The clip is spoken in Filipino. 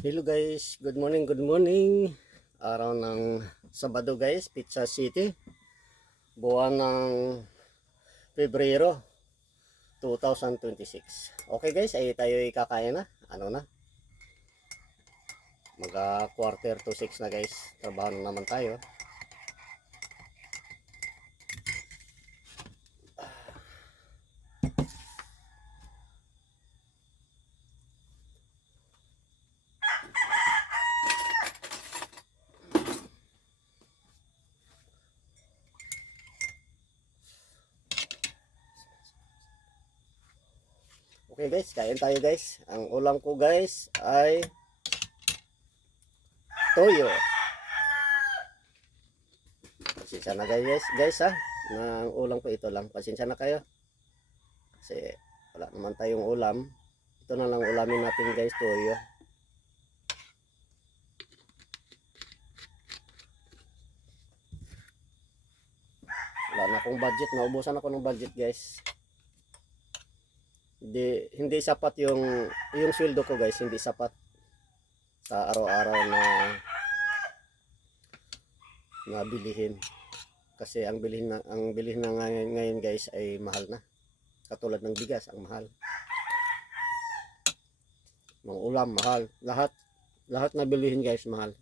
Hello guys, good morning, good morning. Araw ng Sabado guys, Pizza City. Buwan ng Pebrero 2026. Okay guys, ay tayo kakain na. Ano na? Quarter to 6 na guys. Trabaho na naman tayo. Okay guys, kain tayo guys. Ang ulam ko guys ay toyo. Pasensya na guys ha. Ang ulam ko ito lang. Pasensya na kayo. Kasi wala naman tayong ulam. Ito na lang ulamin natin guys, toyo. Wala na akong budget, naubusan ako ng budget guys. Hindi sapat yung sweldo ko guys, hindi sapat sa araw-araw na bilihin. Kasi ang bilihin na ngayon guys ay mahal na. Katulad ng bigas, ang mahal. Mga ulam mahal, lahat na bilihin guys mahal.